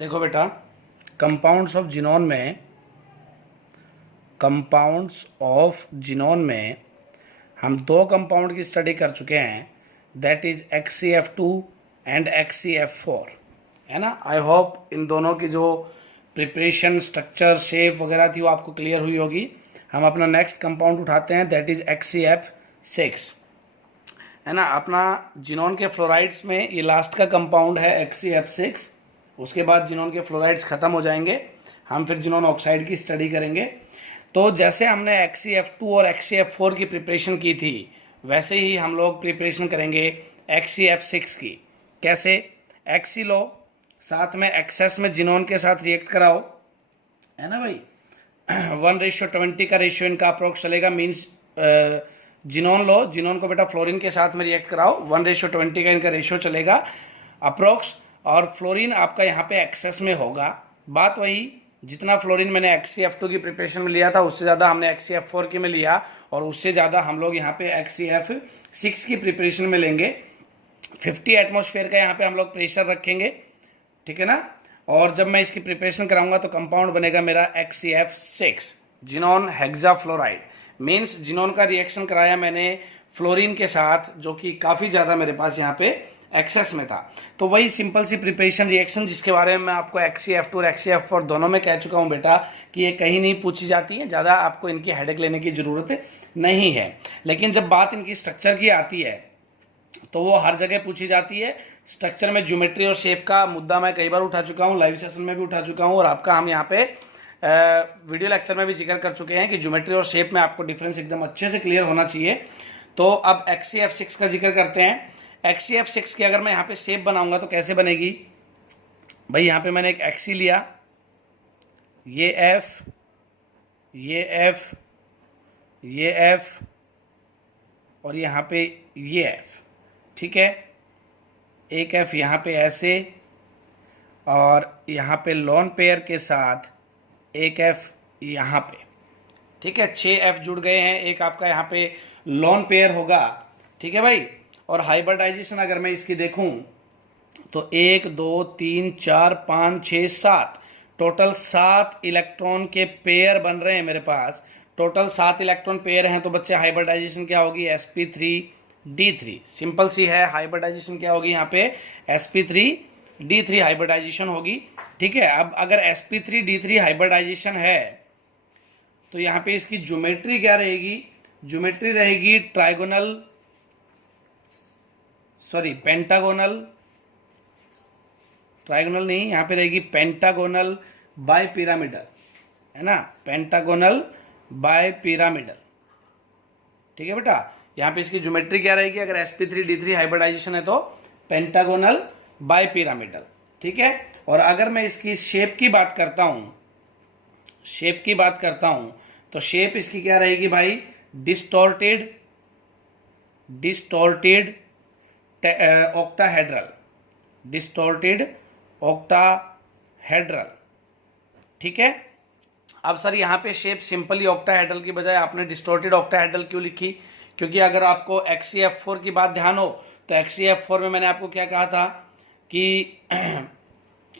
देखो बेटा, compounds of xenon में हम दो कंपाउंड की स्टडी कर चुके हैं, that is XCF2 and XCF4, है ना। आई होप इन दोनों की जो प्रिपरेशन, स्ट्रक्चर, शेप वगैरह थी वो आपको क्लियर हुई होगी। हम अपना नेक्स्ट कंपाउंड उठाते हैं, दैट इज XCF6, है ना। अपना जिनोन के फ्लोराइड्स में ये लास्ट का कंपाउंड है XCF6। उसके बाद जिनोन के फ्लोराइड्स खत्म हो जाएंगे, हम फिर जिनोन ऑक्साइड की स्टडी करेंगे। तो जैसे हमने XCF2 और XCF4 की प्रिपरेशन की थी, वैसे ही हम लोग प्रिपरेशन करेंगे XCF6 की। कैसे? XC लो, साथ में एक्सेस में जिनोन के साथ रिएक्ट कराओ, है ना भाई। 1:20 का रेशियो इनका अप्रोक्स चलेगा। मीन्स जिनोन लो, जिनोन को बेटा फ्लोरीन के साथ में रिएक्ट कराओ, 1:20 का इनका रेशियो चलेगा अप्रोक्स, और फ्लोरीन आपका यहाँ पे एक्सेस में होगा। बात वही, जितना फ्लोरीन मैंने XCF2 की प्रिपरेशन में लिया था उससे ज़्यादा हमने XCF4 की में लिया, और उससे ज़्यादा हम लोग यहाँ पे XCF6 की प्रिपरेशन में लेंगे। 50 एटमॉस्फेयर का यहाँ पे हम लोग प्रेशर रखेंगे, ठीक है ना। और जब मैं इसकी प्रिपरेशन कराऊंगा तो कंपाउंड बनेगा मेरा XCF6, xenon hexafluoride. Means xenon का रिएक्शन कराया मैंने फ्लोरीन के साथ, जो कि काफ़ी ज़्यादा मेरे पास यहाँ पे एक्सेस में था। तो वही सिंपल सी प्रिपरेशन रिएक्शन जिसके बारे में मैं आपको XCF2 और XCF4 दोनों में कह चुका हूँ बेटा कि ये कहीं नहीं पूछी जाती है, ज़्यादा आपको इनकी हेडेक लेने की ज़रूरत नहीं है। लेकिन जब बात इनकी स्ट्रक्चर की आती है तो वो हर जगह पूछी जाती है। स्ट्रक्चर में ज्योमेट्री और शेप का मुद्दा मैं कई बार उठा चुका हूँ, लाइव सेशन में भी उठा चुका हूँ, और आपका हम यहाँ पे वीडियो लेक्चर में भी जिक्र कर चुके हैं कि ज्योमेट्री और शेप में आपको डिफरेंस एकदम अच्छे से क्लियर होना चाहिए। तो अब XCF6 का जिक्र करते हैं। XCF6 की अगर मैं यहाँ पे शेप बनाऊंगा तो कैसे बनेगी भाई। यहाँ पे मैंने एक XC लिया, ये F, ये F, ये F, और यहाँ पे ये F, ठीक है। एक F यहाँ पे ऐसे, और यहाँ पे लोन पेयर के साथ एक F यहाँ पे, ठीक है। 6 F जुड़ गए हैं, एक आपका यहाँ पे लोन पेयर होगा, ठीक है भाई। और हाइब्रिडाइजेशन अगर मैं इसकी देखूं तो 1 2 3 4 5 6 7, टोटल 7 इलेक्ट्रॉन के पेयर बन रहे हैं मेरे पास। टोटल 7 इलेक्ट्रॉन पेयर हैं, तो बच्चे हाइब्रिडाइजेशन क्या होगी? sp3d3। सिंपल सी है, हाइब्रिडाइजेशन क्या होगी यहाँ पे? sp3d3 हाइब्रिडाइजेशन होगी, ठीक है। अब अगर sp3d3 हाइब्रिडाइजेशन है तो यहाँ पे इसकी ज्योमेट्री क्या रहेगी? ज्योमेट्री रहेगी पेंटागोनल, ट्राइगोनल नहीं, यहाँ पे रहेगी पेंटागोनल बाय पिरामिडल, है ना। पेंटागोनल बाय पिरामिडल, ठीक है बेटा। यहाँ पे इसकी ज्योमेट्री क्या रहेगी? अगर sp3d3 हाइब्रिडाइजेशन है तो पेंटागोनल बाय पिरामिडल, ठीक है। और अगर मैं इसकी शेप की बात करता हूं, तो शेप इसकी क्या रहेगी भाई? डिस्टॉर्टेड ऑक्टाहेड्रल, ठीक है। अब सर यहाँ पे शेप सिंपली ऑक्टाहेड्रल की बजाय आपने डिस्टॉर्टेड ऑक्टाहेड्रल क्यों लिखी? क्योंकि अगर आपको XCF4 की बात ध्यान हो तो XCF4 में मैंने आपको क्या कहा था कि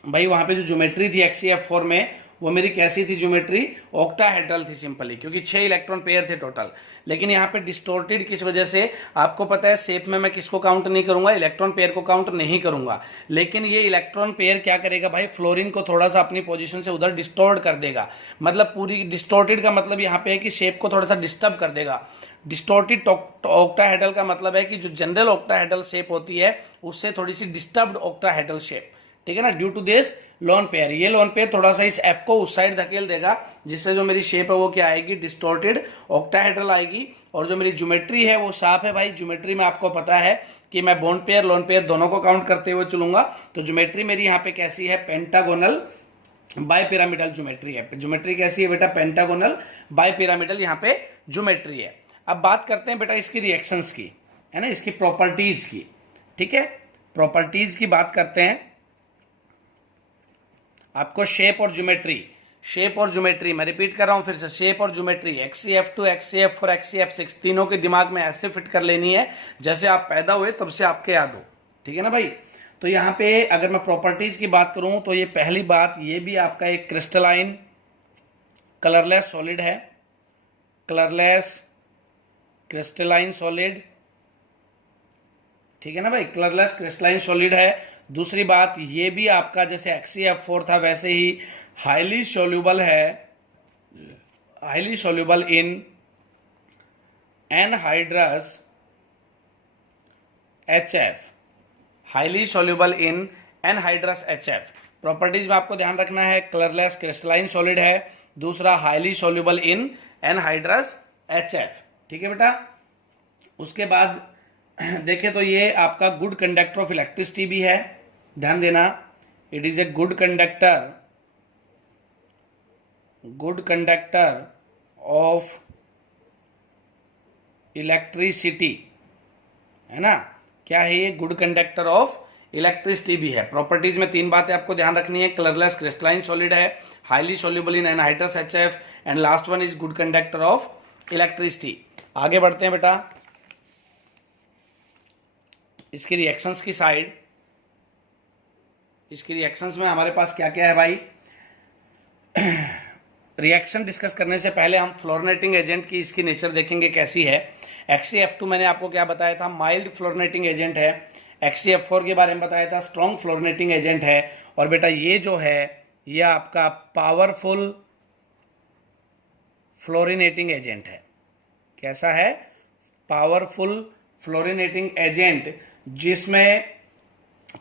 भाई वहां पे जो ज्योमेट्री थी XCF4 में, वो मेरी कैसी थी ज्योमेट्री? ऑक्टाहेड्रल थी सिंपली, क्योंकि 6 इलेक्ट्रॉन पेयर थे टोटल। लेकिन यहाँ पे डिस्टोर्टेड किस वजह से? आपको पता है शेप में मैं किसको काउंट नहीं करूंगा? इलेक्ट्रॉन पेयर को काउंट नहीं करूंगा। लेकिन ये इलेक्ट्रॉन पेयर क्या करेगा भाई? फ्लोरीन को थोड़ा सा अपनी पोजीशन से उधर डिस्टोर्ट कर देगा। मतलब पूरी डिस्टोर्टेड का मतलब यहाँ पे है कि शेप को थोड़ा सा डिस्टर्ब कर देगा। डिस्टोर्टेड ऑक्टाहेड्रल का मतलब है कि जो जनरल ऑक्टाहेड्रल शेप होती है उससे थोड़ी सी डिस्टर्ब्ड ऑक्टाहेड्रल शेप, ठीक है ना, due to this lone pair. ये लोन पेयर थोड़ा सा इस F को उस साइड धकेल देगा, जिससे जो मेरी शेप है वो क्या आएगी? डिस्टॉर्टेड ऑक्टाहेड्रल आएगी। और जो मेरी ज्योमेट्री है वो साफ है भाई। ज्योमेट्री में आपको पता है कि मैं बॉन्ड पेयर, लोन पेयर दोनों को काउंट करते हुए चलूंगा। तो ज्योमेट्री मेरी यहाँ पे कैसी है? पेंटागोनल बाय पिरामिडल ज्योमेट्री है। ज्योमेट्री कैसी है बेटा? पेंटागोनल बाय पिरामिडल यहाँ पे ज्योमेट्री है। अब बात करते हैं बेटा इसकी रिएक्शंस की, है ना, इसकी प्रॉपर्टीज की, ठीक है। प्रॉपर्टीज की बात करते हैं। आपको शेप और ज्योमेट्री मैं रिपीट कर रहा हूं फिर से, शेप और ज्योमेट्री XCF2, XCF4, XCF6 तीनों के दिमाग में ऐसे फिट कर लेनी है जैसे आप पैदा हुए तब से आपके याद हो, ठीक है ना भाई। तो यहाँ पे अगर मैं प्रॉपर्टीज की बात करूं तो ये पहली बात, ये भी आपका एक क्रिस्टलाइन कलरलेस सॉलिड है, कलरलेस क्रिस्टलाइन सॉलिड, ठीक है ना भाई, कलरलेस क्रिस्टलाइन सॉलिड है। दूसरी बात, ये भी आपका जैसे XeF4 था वैसे ही हाईली सोल्यूबल है, highly soluble in anhydrous HF, highly soluble in anhydrous HF। Properties में आपको ध्यान रखना है, कलरलेस क्रिस्टलाइन सॉलिड है, दूसरा highly soluble in anhydrous HF, ठीक है बेटा। उसके बाद देखें तो ये आपका गुड कंडक्टर ऑफ इलेक्ट्रिसिटी भी है, ध्यान देना, it is a good conductor, good conductor of electricity, है ना, क्या है ये, गुड कंडक्टर ऑफ इलेक्ट्रिसिटी भी है। प्रॉपर्टीज में 3 बातें आपको ध्यान रखनी है, कलरलेस क्रिस्टलाइन सॉलिड है, highly soluble in anhydrous HF, and last one is good conductor of electricity. आगे बढ़ते हैं बेटा इसकी रिएक्शंस की साइड। इसकी रिएक्शंस में हमारे पास क्या क्या है भाई। रिएक्शन डिस्कस करने से पहले हम फ्लोरिनेटिंग एजेंट की इसकी नेचर देखेंगे कैसी है। XeF2 मैंने आपको क्या बताया था, माइल्ड फ्लोरिनेटिंग एजेंट है। XeF4 के बारे में बताया था, स्ट्रॉन्ग फ्लोरिनेटिंग एजेंट है। और बेटा ये जो है ये आपका पावरफुल फ्लोरिनेटिंग एजेंट है। कैसा है, पावरफुल फ्लोरिनेटिंग एजेंट, जिसमें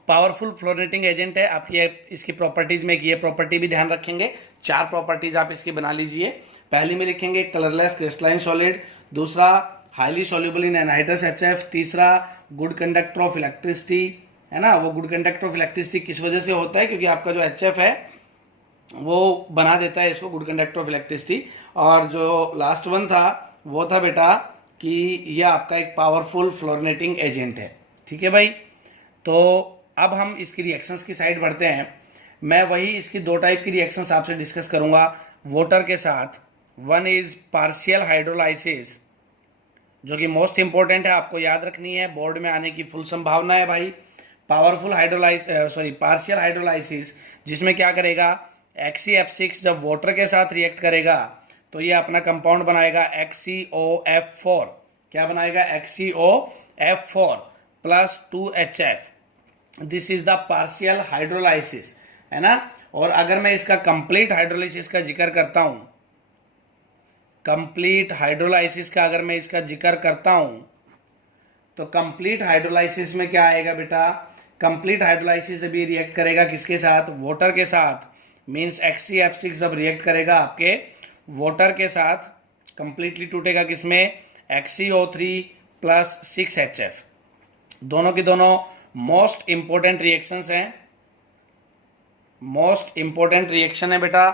पावरफुल फ्लोरिनेटिंग एजेंट है। आप ये इसकी प्रॉपर्टीज में ये प्रॉपर्टी भी ध्यान रखेंगे, 4 प्रॉपर्टीज आप इसकी बना लीजिए। पहली में लिखेंगे कलरलेस क्रिस्टलाइन सॉलिड, दूसरा highly soluble in anhydrous HF, तीसरा गुड कंडक्टर ऑफ इलेक्ट्रिसिटी, है ना। वो गुड कंडक्टर ऑफ इलेक्ट्रिसिटी किस वजह से होता है, क्योंकि आपका जो HF है वो बना देता है इसको गुड कंडक्टर ऑफ इलेक्ट्रिसिटी। और जो लास्ट वन था वो था बेटा कि ये आपका एक पावरफुल फ्लोरिनेटिंग एजेंट है, ठीक है भाई। तो अब हम इसकी रिएक्शंस की साइड बढ़ते हैं। मैं वही इसकी 2 टाइप की रिएक्शंस आपसे डिस्कस करूंगा वाटर के साथ। वन इज पार्शियल हाइड्रोलाइसिस, जो कि मोस्ट इंपॉर्टेंट है, आपको याद रखनी है, बोर्ड में आने की फुल संभावना है भाई। पावरफुल पार्शियल हाइड्रोलाइसिस, जिसमें क्या करेगा, XeF6 जब वाटर के साथ रिएक्ट करेगा तो ये अपना कंपाउंड बनाएगा XeOF4। क्या बनाएगा, XeOF4 plus 2HF। This is the partial hydrolysis, है ना। और अगर मैं इसका कंप्लीट हाइड्रोलाइसिस का जिक्र करता हूं, कंप्लीट हाइड्रोलाइसिस का अगर मैं इसका जिक्र करता हूं तो कंप्लीट हाइड्रोलाइसिस में क्या आएगा बेटा, कंप्लीट हाइड्रोलाइसिस अभी रिएक्ट करेगा किसके साथ, वाटर के साथ। मींस XeF6 जब रिएक्ट करेगा आपके वाटर के साथ, कंप्लीटली टूटेगा किसमें, XeO3 प्लस 6HF। दोनों की दोनों मोस्ट इंपोर्टेंट रिएक्शंस हैं, मोस्ट इंपोर्टेंट रिएक्शन है बेटा।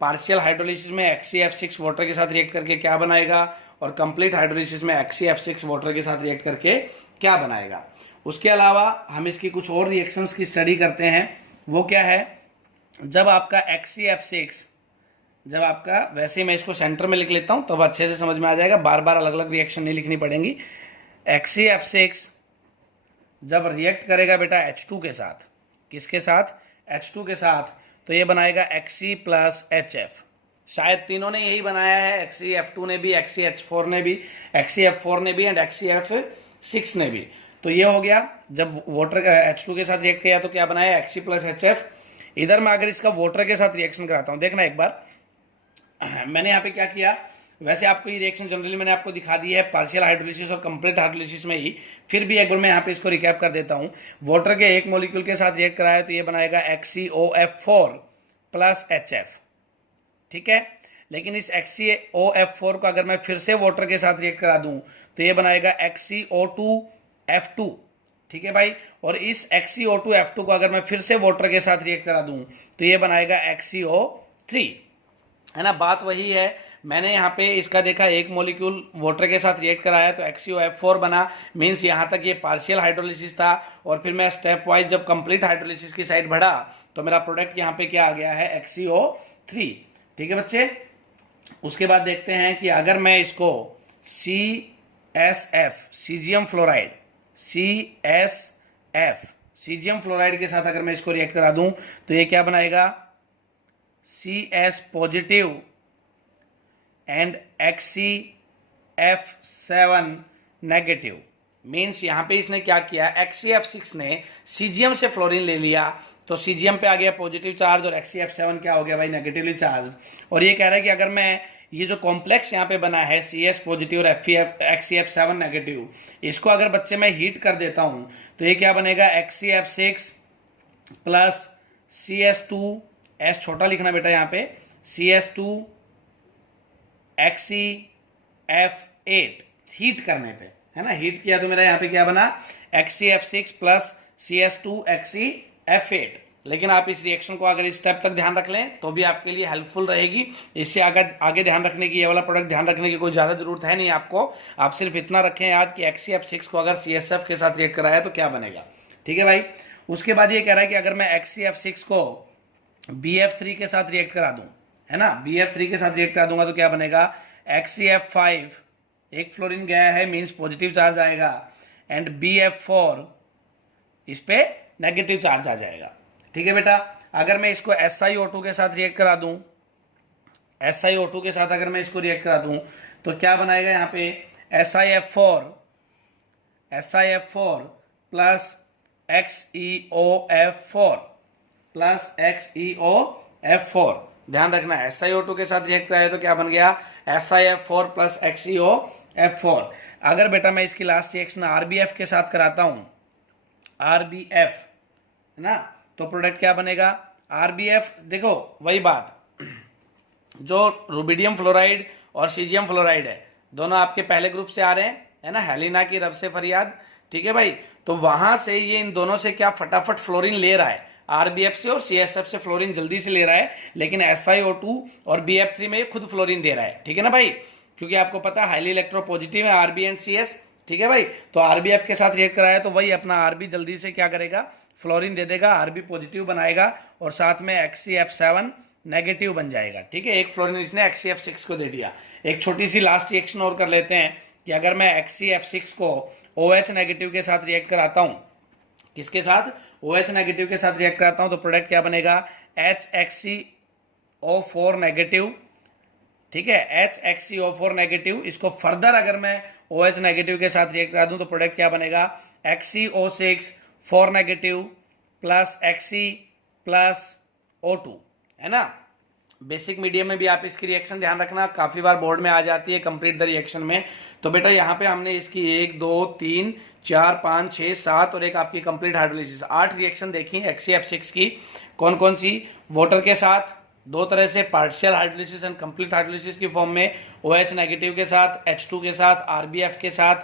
पार्शियल हाइड्रोलिसिस में XeF6 वाटर के साथ रिएक्ट करके क्या बनाएगा, और कंप्लीट हाइड्रोलिसिस में XeF6 वाटर के साथ रिएक्ट करके क्या बनाएगा। उसके अलावा हम इसकी कुछ और रिएक्शंस की स्टडी करते हैं। वो क्या है, जब आपका XeF6, जब आपका, वैसे मैं इसको सेंटर में लिख लेता हूं तब अच्छे से समझ में आ जाएगा, बार बार अलग अलग रिएक्शन नहीं लिखनी पड़ेंगी। XeF6 जब रिएक्ट करेगा बेटा H2 के साथ, किसके साथ, H2 के साथ, तो ये बनाएगा Xe प्लस HF। शायद तीनों ने यही बनाया है, XeF2 ने भी, XeH4 ने भी, XeF4 ने भी एंड XeF6 ने भी। तो ये हो गया, जब वाटर H2 के साथ रिएक्ट किया तो क्या बनाया, Xe प्लस HF। इधर मैं अगर इसका वाटर के साथ रिएक्शन कराता हूं, देखना एक बार मैंने यहाँ पे क्या किया। वैसे आपको ये रिएक्शन जनरली मैंने आपको दिखा दी है पार्शियल हाइड्रोलिसिस और कंप्लीट हाइड्रोलिसिस में ही, फिर भी एक बार मैं यहाँ पे इसको रिकैप कर देता हूँ। वाटर के एक मॉलिक्यूल के साथ रिएक्ट कराया तो ये बनाएगा XeOF4 प्लस HF, ठीक है। लेकिन इस XeOF4 को अगर मैं फिर से वाटर के साथ रिएक्ट करा दूं तो ये बनाएगा XeO2F2, ठीक है भाई। और इस XeO2F2 को अगर मैं फिर से वाटर के साथ रिएक्ट करा दूं तो ये बनाएगा XeO3, है ना। बात वही है, मैंने यहाँ पे इसका देखा, एक मॉलिक्यूल वाटर के साथ रिएक्ट कराया तो XeOF4 बना, मींस यहाँ तक ये पार्शियल हाइड्रोलिसिस था। और फिर मैं स्टेप वाइज जब कंप्लीट हाइड्रोलिसिस की साइड बढ़ा तो मेरा प्रोडक्ट यहाँ पे क्या आ गया है, XeO3, ठीक है बच्चे। उसके बाद देखते हैं कि अगर मैं इसको CSF, caesium fluoride, CSF, caesium fluoride के साथ अगर मैं इसको रिएक्ट करा दूं तो ये क्या बनाएगा, CS positive and XCF7 negative. Means यहां पे इसने क्या किया, XCF6 ने सीजियम से फ्लोरीन ले लिया तो सीजियम पे आ गया पॉजिटिव चार्ज और XCF7 क्या हो गया भाई, नेगेटिवली चार्ज। और ये कह रहा है कि अगर मैं ये जो कॉम्प्लेक्स यहाँ पे बना है CS पॉजिटिव और XCF7 नेगेटिव, इसको अगर बच्चे मैं हीट कर देता हूं तो ये क्या बनेगा, XCF6 प्लस CS2, S छोटा लिखना बेटा यहाँ पे, CS2 XCF8 हीट करने पे, है ना, हीट किया तो मेरा यहाँ पे क्या बना, XCF6 प्लस CS2 XCF8। लेकिन आप इस रिएक्शन को अगर इस स्टेप तक ध्यान रख लें तो भी आपके लिए हेल्पफुल रहेगी। इससे आगे ध्यान रखने की, ये वाला प्रोडक्ट ध्यान रखने की कोई ज्यादा जरूरत है नहीं आपको। आप सिर्फ इतना रखें याद कि XCF6 को अगर CSF के साथ रिएक्ट कराया तो क्या बनेगा, ठीक है भाई। उसके बाद ये कह रहा है कि अगर मैं XCF6 को BF3 के साथ रिएक्ट करा दूं, है ना, BF3 के साथ रिएक्ट करा दूंगा तो क्या बनेगा, XCF5 एक फ्लोरीन गया है, मींस पॉजिटिव चार्ज आएगा, एंड BF4 इस पे नेगेटिव चार्ज आ जाएगा, ठीक है बेटा। अगर मैं इसको SiO2 के साथ रिएक्ट करा दूं, SiO2 के साथ अगर मैं इसको रिएक्ट करा दूं तो क्या बनाएगा यहाँ पे, SiF4 plus XeOF4 plus XeOF4। ध्यान रखना SiO2 के साथ रिएक्ट कराया तो क्या बन गया, SiF4 प्लस XeOF4। अगर बेटा मैं इसकी लास्ट रिएक्शन RBF के साथ कराता हूं, RBF, है ना, तो प्रोडक्ट क्या बनेगा, RBF। देखो वही बात, जो रुबिडियम फ्लोराइड और सीजियम फ्लोराइड है दोनों आपके पहले ग्रुप से आ रहे हैं, है ना, हेलिना की रब से फरियाद, ठीक है भाई। तो वहां से ये इन दोनों से क्या फटाफट फ्लोरीन ले रहा है, RBF से और CSF से फ्लोरीन जल्दी से ले रहा है, लेकिन SiO2 और BF3 में ये खुद फ्लोरीन दे रहा है, ठीक है ना भाई, क्योंकि आपको पता है हाईली इलेक्ट्रोपॉजिटिव है RB एंड CS, ठीक है भाई। तो RBF के साथ रिएक्ट कराया तो वही अपना RB जल्दी से क्या करेगा, फ्लोरीन दे देगा, RB पॉजिटिव बनाएगा और साथ में XCF7 नेगेटिव बन जाएगा, ठीक है। एक फ्लोरीन इसने XCF6 को दे दिया। एक छोटी सी लास्ट रिएक्शन और कर लेते हैं कि अगर मैं XCF6 को OH नेगेटिव के साथ रिएक्ट कराता हूं, किसके साथ, OH नेगेटिव के साथ रिएक्ट कराता हूं तो प्रोडक्ट क्या बनेगा, HXCO4 नेगेटिव, ठीक है, HXCO4 नेगेटिव। इसको फर्दर अगर मैं OH नेगेटिव के साथ रिएक्ट करा दूं तो प्रोडक्ट क्या बनेगा, XCO6 4 negative plus Xc plus O2, है ना। बेसिक मीडियम में भी आप इसकी रिएक्शन ध्यान रखना, काफी बार बोर्ड में आ जाती है कंप्लीट द रिएक्शन में। तो बेटा यहाँ पे हमने इसकी 1 2 3 4 5 6 7 और एक आपकी कंप्लीट हाइड्रोलिसिस 8 रिएक्शन देखी है XCF6 की। कौन कौन सी, वाटर के साथ दो तरह से, partial hydrolysis and complete hydrolysis की फॉर्म में, OH नेगेटिव के साथ, H2 के साथ, RBF के साथ,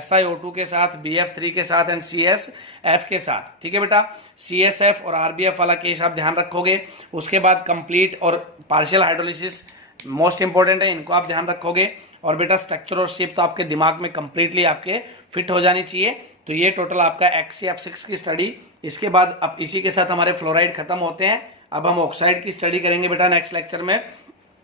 SiO2 के साथ, BF3 के साथ एंड CSF के साथ, ठीक है बेटा। CSF और RBF वाला केस आप ध्यान रखोगे। उसके बाद कंप्लीट और पार्शियल हाइड्रोलिसिस मोस्ट इंपॉर्टेंट है, इनको आप ध्यान रखोगे। और बेटा स्ट्रक्चर और शेप तो आपके दिमाग में कंप्लीटली आपके फिट हो जानी चाहिए। तो ये टोटल आपका XCF6 की स्टडी। इसके बाद अब इसी के साथ हमारे फ्लोराइड खत्म होते हैं। अब हम ऑक्साइड की स्टडी करेंगे बेटा नेक्स्ट लेक्चर में।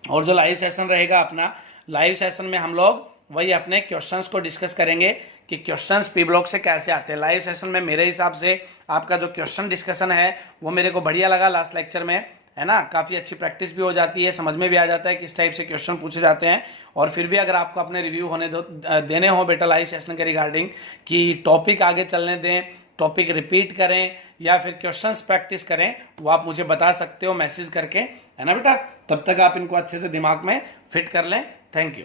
और जो लाइव सेशन रहेगा अपना, लाइव सेशन में हम लोग वही अपने क्वेश्चंस को डिस्कस करेंगे कि क्वेश्चंस पी ब्लॉक से कैसे आते हैं। लाइव सेशन में मेरे हिसाब से आपका जो क्वेश्चन डिस्कशन है वो मेरे को बढ़िया लगा लास्ट लेक्चर में, है ना। काफी अच्छी प्रैक्टिस भी हो जाती है, समझ में भी आ जाता है किस टाइप से क्वेश्चन पूछे जाते हैं। और फिर भी अगर आपको अपने रिव्यू देने हो बेटा लाइव सेशन के रिगार्डिंग कि टॉपिक आगे चलने दें, टॉपिक रिपीट करें या फिर क्वेश्चंस प्रैक्टिस करें, वो आप मुझे बता सकते हो मैसेज करके, है ना बेटा। तब तक आप इनको अच्छे से दिमाग में फिट कर लें। Thank you.